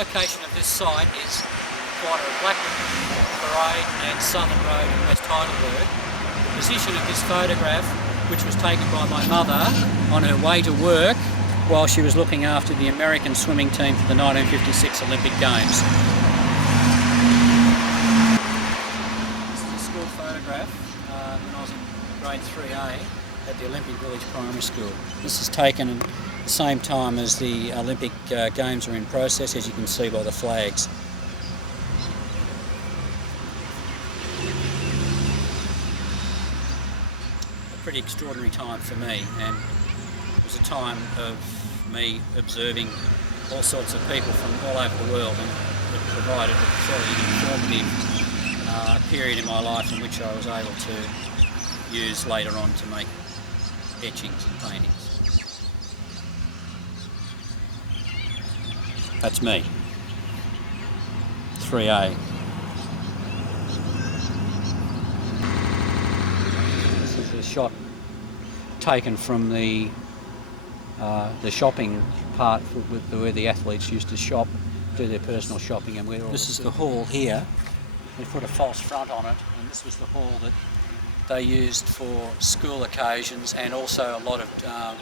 location of this site is quite a Blackwood Parade and Southern Road in West Heidelberg. The position of this photograph, which was taken by my mother on her way to work while she was looking after the American swimming team for the 1956 Olympic Games. This is a school photograph when I was in grade 3A at the Olympic Village Primary School. This is taken at the same time as the Olympic Games are in process, as you can see by the flags. A pretty extraordinary time for me, and it was a time of me observing all sorts of people from all over the world, and it provided a fairly informative period in my life in which I was able to use later on to make etchings and paintings. That's me, 3A. This is a shot taken from the shopping part where the athletes used to shop, do their personal shopping, and this is the hall here. They put a false front on it, and this was the hall that they used for school occasions, and also a lot of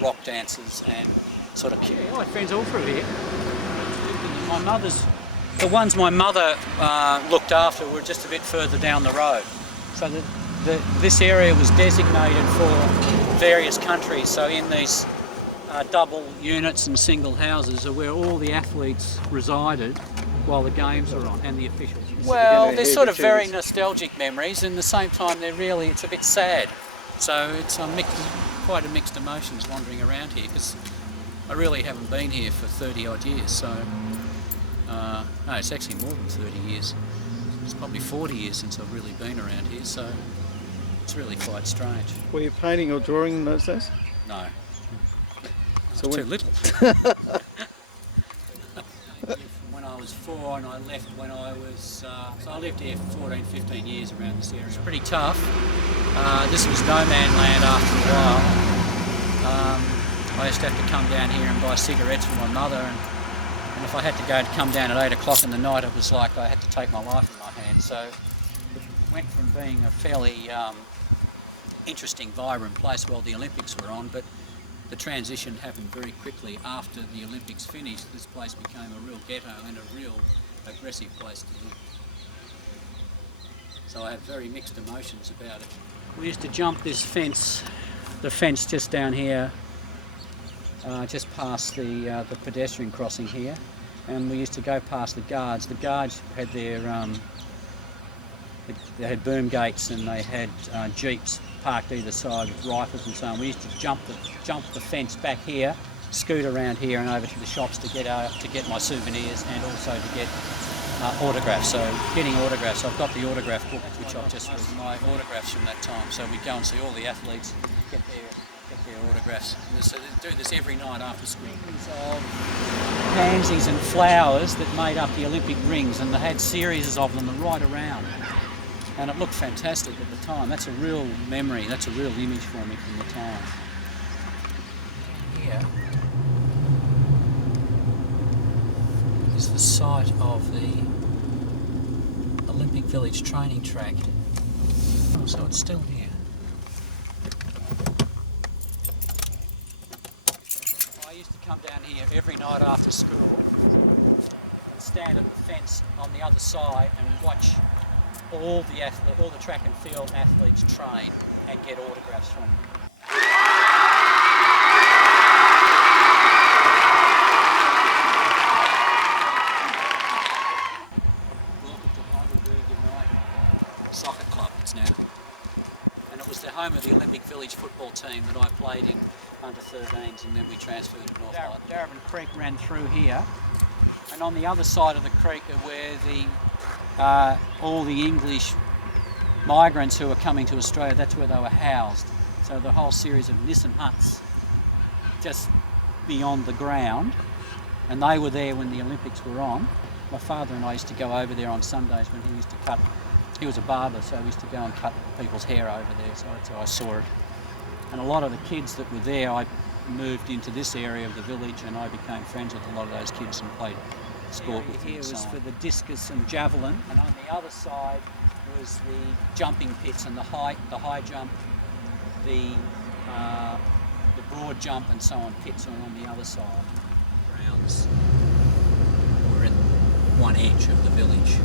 rock dances and sort of my friends all through here. The ones my mother looked after were just a bit further down the road. So this area was designated for various countries. So in these double units and single houses are where all the athletes resided while the games were on, and the officials. Well, they're sort of very nostalgic memories, and at the same time it's a bit sad. So it's quite a mixed emotions wandering around here, because I really haven't been here for 30 odd years, so no, it's actually more than 30 years. It's probably 40 years since I've really been around here, so it's really quite strange. Were you painting or drawing in those days? No. So too little. When I was 4, and I left when I was, so I lived here for 14, 15 years around this area. It's pretty tough. This was no man land after a while. I used to have to come down here and buy cigarettes for my mother, and if I had to come down at 8 o'clock in the night, it was like I had to take my life in my hands. So it went from being a fairly interesting, vibrant place while the Olympics were on, but the transition happened very quickly. After the Olympics finished, this place became a real ghetto and a real aggressive place to live. So I have very mixed emotions about it. We used to jump this fence, the fence just down here, just past the pedestrian crossing here, and we used to go past the guards. The guards had their they had boom gates, and they had jeeps parked either side with rifles and so on. We used to jump the fence back here, scoot around here and over to the shops to get my souvenirs, and also to get autographs. So getting autographs, I've got the autograph book which I've just read my autographs from that time. So we go and see all the athletes, get their autographs. So they do this every night after school. Of pansies and flowers that made up the Olympic rings, and they had series of them right around. And it looked fantastic at the time. That's a real memory, that's a real image for me from the time. Here is the site of the Olympic Village training track. Oh, so it's still here. I used to come down here every night after school and stand at the fence on the other side and watch all the track and field athletes train and get autographs from them. Welcome to Heidelberg United Soccer Club, it's now. And it was the home of the Olympic Village football team that I played in under 13s, and then we transferred to North Heidelberg. Yarraville Creek ran through here, and on the other side of the creek are where all the English migrants who were coming to Australia, that's where they were housed. So the whole series of Nissen huts just beyond the ground, and they were there when the Olympics were on. My father and I used to go over there on Sundays when he used to cut. He was a barber, so we used to go and cut people's hair over there, so that's how I saw it. And a lot of the kids that were there, I moved into this area of the village, and I became friends with a lot of those kids and played sport with here was for the discus and javelin, and on the other side was the jumping pits and the high jump, the broad jump and so on pits are on the other side. Grounds were at one edge of the village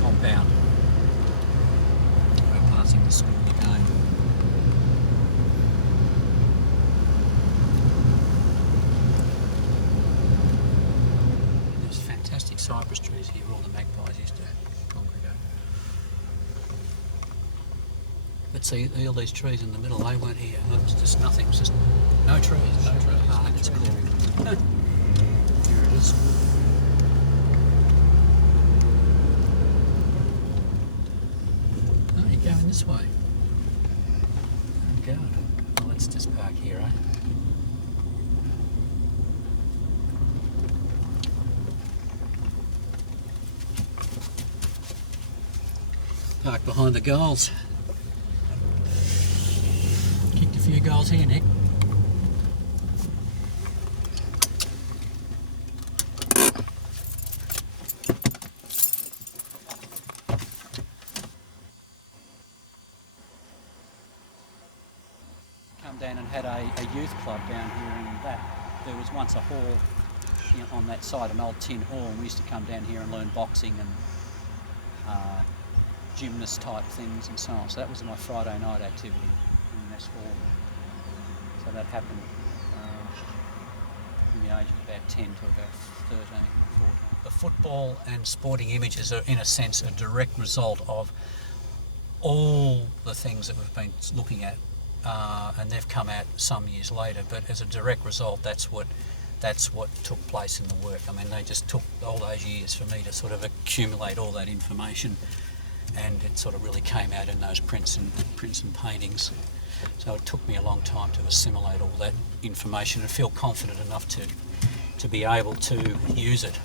compound. We're passing the school again. There's fantastic cypress trees here where all the magpies used to congregate. But see, all these trees in the middle, they weren't here. It was just nothing. It was just no trees. Park, it's called. Here it is. Oh, you're going this way. Oh, God. Well, let's just park here, eh? Park behind the goals. Kicked a few goals here, Nick. Come down and had a youth club down here, and there was once a hall on that side, an old tin hall, and we used to come down here and learn boxing and gymnast type things and so on. So that was my Friday night activity in this hall. So that happened from the age of about 10 to about 13, 14. The football and sporting images are in a sense a direct result of all the things that we've been looking at, and they've come out some years later, but as a direct result that's what took place in the work. I mean, they just took all those years for me to sort of accumulate all that information, and it sort of really came out in those prints and paintings. So it took me a long time to assimilate all that information and feel confident enough to be able to use it.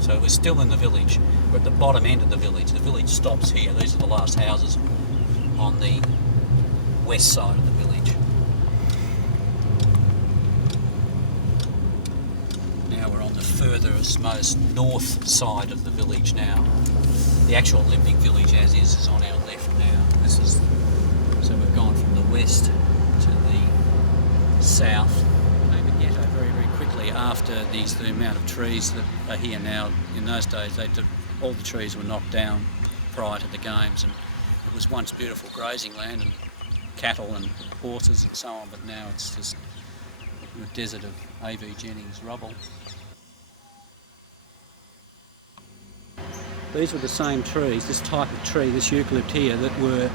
So we're still in the village. We're at the bottom end of the village. The village stops here. These are the last houses on the west side of the village. Now we're on the furthest, most north side of the village now. The actual Olympic village as is on our left now. So we've gone from the west to the south. Came a ghetto very, very quickly after the amount of trees that are here now. In those days, all the trees were knocked down prior to the games, and it was once beautiful grazing land and cattle and horses and so on, but now it's just a desert of A.V. Jennings rubble. These were the same trees, this type of tree, this eucalypt here, that were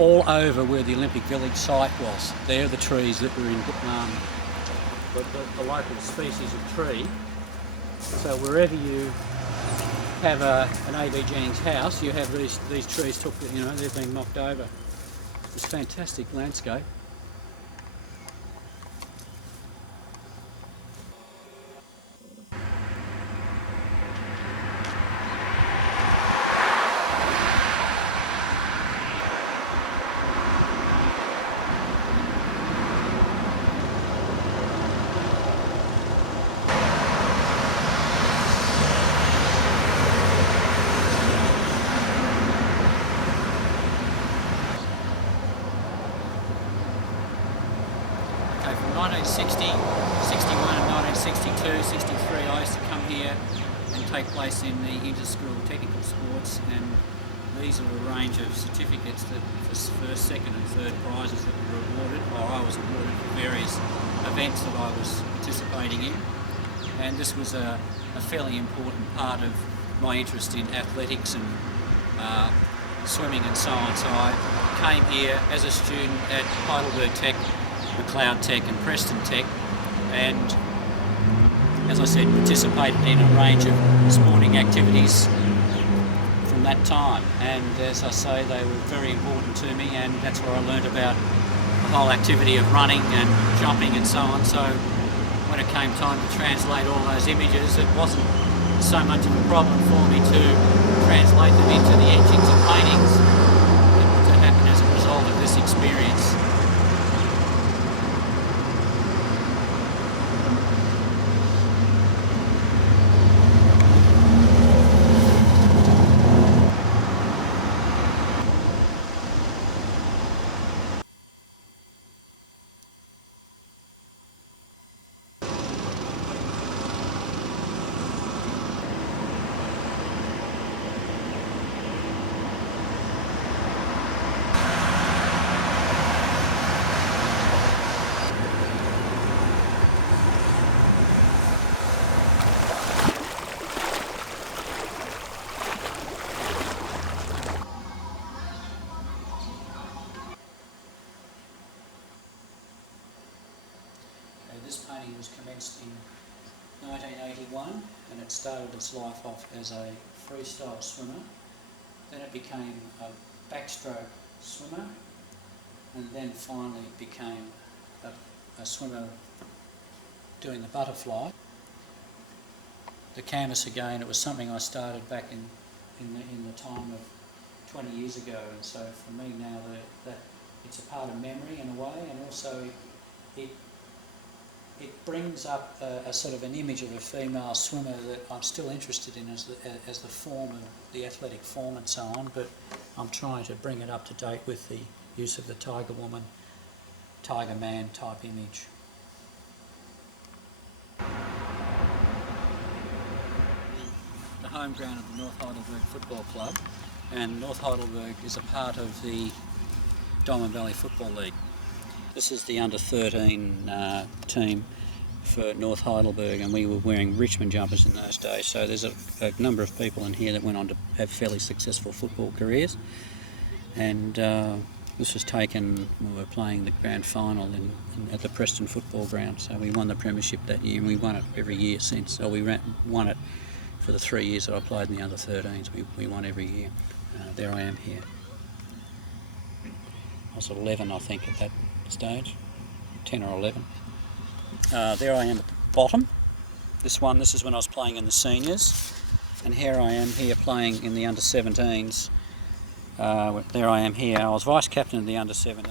all over where the Olympic Village site was. They're the trees that were in the local species of tree. So wherever you have an A.V. Jennings house, you have these trees they've been knocked over. It's a fantastic landscape. From 1960, 61 and 1962, 63 I used to come here and take place in the inter-school technical sports, and these are a range of certificates that for first, second and third prizes that were awarded, or I was awarded for various events that I was participating in. And this was a fairly important part of my interest in athletics and swimming and so on. So I came here as a student at Heidelberg Tech, McLeod Tech and Preston Tech, and as I said, participated in a range of sporting activities from that time. And as I say, they were very important to me, and that's where I learned about the whole activity of running and jumping and so on. So when it came time to translate all those images, it wasn't so much of a problem for me to translate them into the etchings and paintings that happen as a result of this experience. This painting was commenced in 1981 and it started its life off as a freestyle swimmer. Then it became a backstroke swimmer and then finally became a swimmer doing the butterfly. The canvas again, it was something I started back in the time of 20 years ago, and so for me now that it's a part of memory in a way, and also it brings up a sort of an image of a female swimmer that I'm still interested in as the form of the athletic form and so on, but I'm trying to bring it up to date with the use of the tiger woman, tiger man type image. The home ground of the North Heidelberg Football Club, and North Heidelberg is a part of the Diamond Valley Football League. This is the under-13 team for North Heidelberg, and we were wearing Richmond jumpers in those days, so there's a number of people in here that went on to have fairly successful football careers, and this was taken, we were playing the grand final at the Preston football ground, so we won the premiership that year, and we won it every year since. So we won it for the 3 years that I played in the under-13s, we won every year. There I am here. I was 11 I think at that stage, 10 or 11. There I am at the bottom. This is when I was playing in the seniors, and here I am here playing in the under-17s. There I am here. I was vice captain of the under-17.